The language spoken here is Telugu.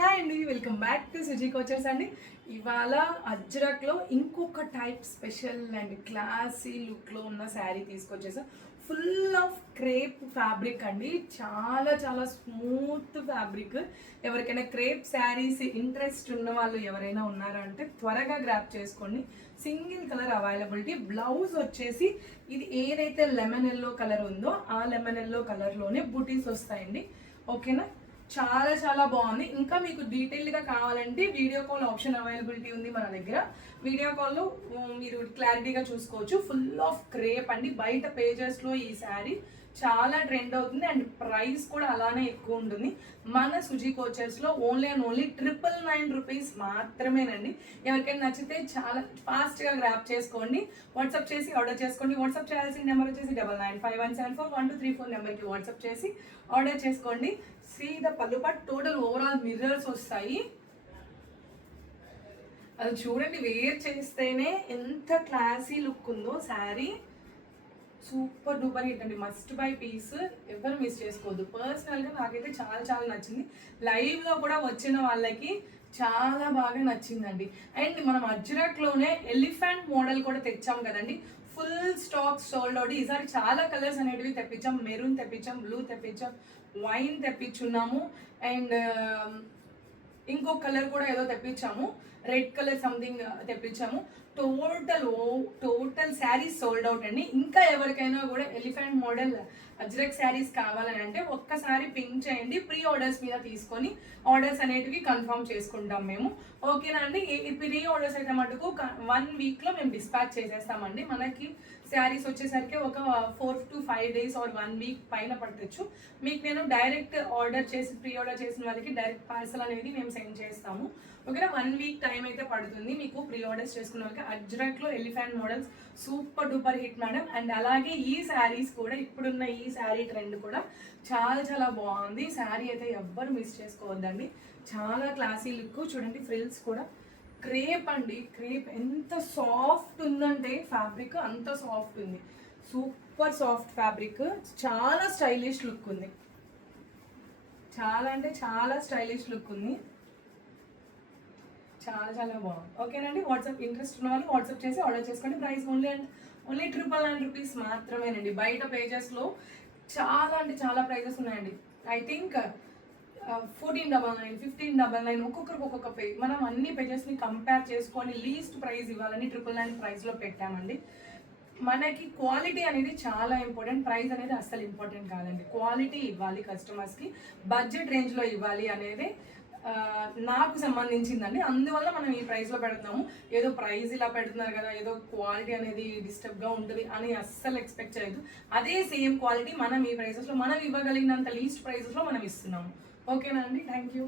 హాయ్ అండి, వెల్కమ్ బ్యాక్ టు సుజీ కోచర్స్ అండి. ఇవాళ అజ్రక్లో ఇంకొక టైప్ స్పెషల్ అండ్ క్లాసీ లుక్లో ఉన్న శారీ తీసుకొచ్చేసా. ఫుల్ ఆఫ్ క్రేప్ ఫ్యాబ్రిక్ అండి, చాలా చాలా స్మూత్ ఫ్యాబ్రిక్. ఎవరికైనా క్రేప్ శారీస్ ఇంట్రెస్ట్ ఉన్న వాళ్ళు ఎవరైనా ఉన్నారా అంటే త్వరగా గ్రాప్ చేసుకోండి. Single colour availability. బ్లౌజ్ వచ్చేసి ఇది ఏదైతే లెమన్ ఎల్లో కలర్ ఉందో ఆ లెమన్ ఎల్లో కలర్లోనే బుటీస్ వస్తాయండి. ఓకేనా, చాలా చాలా బాగుంది. ఇంకా మీకు డీటెయిల్గా కావాలంటే వీడియో కాల్ ఆప్షన్ అవైలబిలిటీ ఉంది మన దగ్గర. వీడియో కాల్లో మీరు క్లారిటీగా చూసుకోవచ్చు. ఫుల్ ఆఫ్ క్రేప్ అండి. బయట పేజెస్లో ఈ శారీ చాలా ట్రెండ్ అవుతుంది అండ్ ప్రైస్ కూడా అలానే ఎక్కువ ఉంటుంది. మన సుజీ కోచర్స్లో ఓన్లీ అండ్ ఓన్లీ 999 రూపీస్ మాత్రమేనండి. ఎవరికైనా నచ్చితే చాలా ఫాస్ట్గా గ్రాప్ చేసుకోండి. వాట్సాప్ చేసి ఆర్డర్ చేసుకోండి. వాట్సాప్ చేయాల్సిన నెంబర్ వచ్చేసి 9951741234 నెంబర్కి వాట్సాప్ చేసి ఆర్డర్ చేసుకోండి. సీదా పళ్ళు పాటు టోటల్ ఓవరాల్ మిర్రర్స్ వస్తాయి. అది చూడండి, వేర్ చేస్తేనే ఎంత క్లాసీ లుక్ ఉందో శారీ. సూపర్ డూపర్ హిట్ అండి, మస్ట్ బై పీస్, ఎవరు మిస్ చేసుకోవద్దు. పర్సనల్గా నాకైతే చాలా చాలా నచ్చింది. లైవ్లో కూడా వచ్చిన వాళ్ళకి చాలా బాగా నచ్చిందండి. అండ్ మనం అజ్రక్లోనే ఎలిఫెంట్ మోడల్ కూడా తెచ్చాం కదండి. Full stock sold out. ఈసారి చాలా కలర్స్ అనేటివి తెప్పించాం. మెరూన్ తెప్పించాం, బ్లూ తెప్పించాం, వైన్ తెప్పించున్నాము అండ్ ఇంకొక కలర్ కూడా ఏదో తెప్పించాము, రెడ్ కలర్ సంథింగ్ తెప్పించాము. టోటల్ శారీస్ సోల్డ్ అవుట్ అండి. ఇంకా ఎవరికైనా కూడా ఎలిఫెంట్ మోడల్ అజ్రక్ శారీస్ కావాలని అంటే ఒక్కసారి పింక్ చేయండి. ప్రీ ఆర్డర్స్ మీద తీసుకొని ఆర్డర్స్ అనేటివి కన్ఫర్మ్ చేసుకుంటాం మేము. ఓకేనా అండి. ఈ ప్రీ ఆర్డర్స్ అయితే మటుకు 1 వీక్లో మేము డిస్పాచ్ చేసేస్తామండి. మనకి శారీస్ వచ్చేసరికి ఒక 4 to 5 days ఆర్ 1 వీక్ పైన పట్టచ్చు. మీకు నేను డైరెక్ట్ ఆర్డర్ చేసి ప్రీ ఆర్డర్ చేసిన వాళ్ళకి డైరెక్ట్ పార్సల్ అనేది మేము సెండ్ చేస్తాము. ఓకేనా, 1 వీక్ టైం అయితే పడుతుంది మీకు ప్రీ ఆర్డర్స్ చేసుకున్న వాళ్ళకి. అజ్రక్లో elephant models super duper hit madam. And అలాగే ఈ శారీస్ కూడా, ఇప్పుడున్న ఈ శారీ ట్రెండ్ కూడా చాలా చాలా బాగుంది. శారీ అయితే ఎవ్వరు మిస్ చేసుకోవద్దండి. చాలా క్లాసీ లుక్. చూడండి, ఫ్రిల్స్ కూడా క్రేప్ అండి. క్రేప్ ఎంత సాఫ్ట్ ఉందంటే ఫ్యాబ్రిక్ అంత సాఫ్ట్ ఉంది. సూపర్ సాఫ్ట్ ఫ్యాబ్రిక్, చాలా స్టైలిష్ లుక్ ఉంది. చాలా అంటే చాలా స్టైలిష్ లుక్ ఉంది. చాలా చాలా బాగుంది. ఓకేనండి. వాట్సాప్ ఇంట్రెస్ట్ ఉన్న వాళ్ళు వాట్సాప్ చేసి ఆర్డర్ చేసుకోండి. ప్రైస్ ఓన్లీ 999 రూపీస్ మాత్రమేనండి. బయట పేజెస్లో చాలా అంటే చాలా ప్రైజెస్ ఉన్నాయండి. ఐ థింక్ 1499, 1599, ఒక్కొక్కరికి ఒక్కొక్క పేజ్. మనం అన్ని పేజెస్ని కంపేర్ చేసుకొని లీస్ట్ ప్రైస్ ఇవ్వాలని 999 ప్రైస్లో పెట్టామండి. మనకి క్వాలిటీ అనేది చాలా ఇంపార్టెంట్. ప్రైస్ అనేది అస్సలు ఇంపార్టెంట్ కాదండి. క్వాలిటీ ఇవ్వాలి కస్టమర్స్కి, బడ్జెట్ రేంజ్లో ఇవ్వాలి అనేది నాకు సంబంధించిందండి. అందువల్ల మనం ఈ ప్రైస్లో పెడుతున్నాము. ఏదో ప్రైస్ ఇలా పెడుతున్నారు కదా, ఏదో క్వాలిటీ అనేది డిస్టర్బ్గా ఉంటుంది అని అస్సలు ఎక్స్పెక్ట్ చేయదు. అదే సేమ్ క్వాలిటీ మనం ఈ ప్రైసెస్లో మనం ఇవ్వగలిగినంత లీస్ట్ ప్రైసెస్లో మనం ఇస్తున్నాము. ఓకేనా అండి. Thank you.